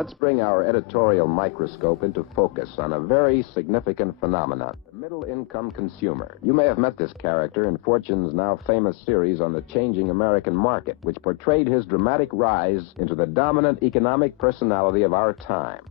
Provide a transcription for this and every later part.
Let's bring our editorial microscope into focus on a very significant phenomenon, the middle-income consumer. You may have met this character in Fortune's now famous series on the changing American market, which portrayed his dramatic rise into the dominant economic personality of our time.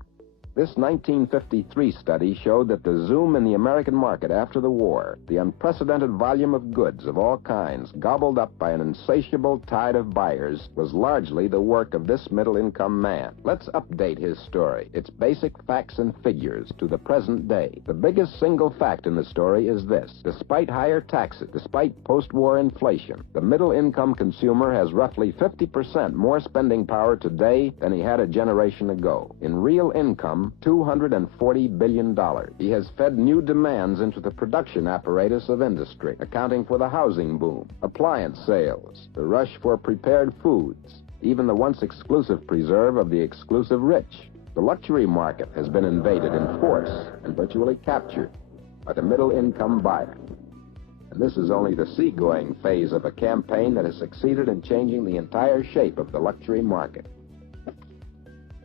This 1953 study showed that the zoom in the American market after the war, the unprecedented volume of goods of all kinds gobbled up by an insatiable tide of buyers, was largely the work of this middle-income man. Let's update his story, its basic facts and figures, to the present day. The biggest single fact in the story is this: despite higher taxes, despite post-war inflation, the middle-income consumer has roughly 50% more spending power today than he had a generation ago. In real income, $240 billion. He has fed new demands into the production apparatus of industry, accounting for the housing boom, appliance sales, the rush for prepared foods, even the once exclusive preserve of the exclusive rich. The luxury market has been invaded in force and virtually captured by the middle-income buyer. And this is only the seagoing phase of a campaign that has succeeded in changing the entire shape of the luxury market.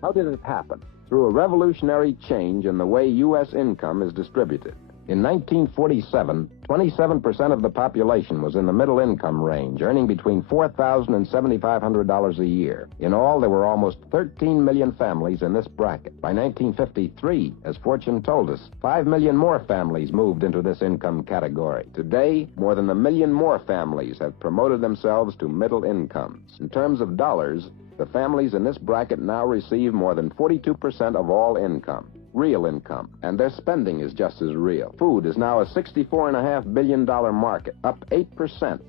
How did it happen? Through a revolutionary change in the way U.S. income is distributed. In 1947, 27% of the population was in the middle income range, earning between $4,000 and $7,500 a year. In all, there were almost 13 million families in this bracket. By 1953, as Fortune told us, 5 million more families moved into this income category. Today, more than 1 million more families have promoted themselves to middle incomes. In terms of dollars, the families in this bracket now receive more than 42% of all income, real income, and their spending is just as real. Food is now a $64.5 billion market, up 8%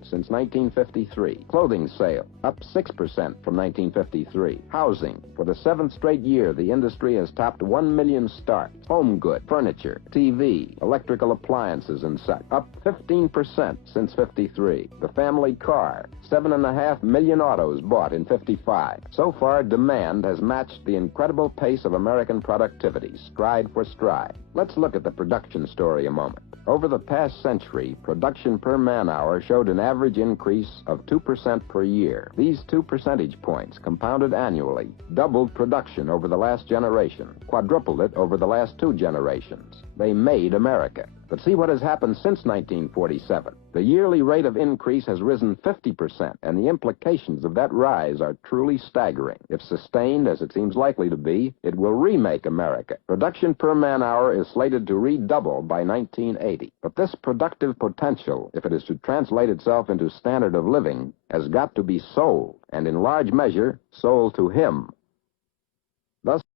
since 1953. Clothing sale, up 6% from 1953. Housing, for the 7th straight year, the industry has topped 1 million starts. Home good, furniture, TV, electrical appliances, and such, up 15% since 53. The family car, 7.5 million autos bought in 55. So far, demand has matched the incredible pace of American productivity, stride for stride. Let's look at the production story a moment. Over the past century, production per man-hour showed an average increase of 2% per year. These 2 percentage points, compounded annually, doubled production over the last generation, quadrupled it over the last 2 generations. They made America. But see what has happened since 1947. The yearly rate of increase has risen 50%, and the implications of that rise are truly staggering. If sustained, as it seems likely to be, it will remake America. Production per man-hour is slated to redouble by 1980. But this productive potential, if it is to translate itself into standard of living, has got to be sold, and in large measure, sold to him. Thus,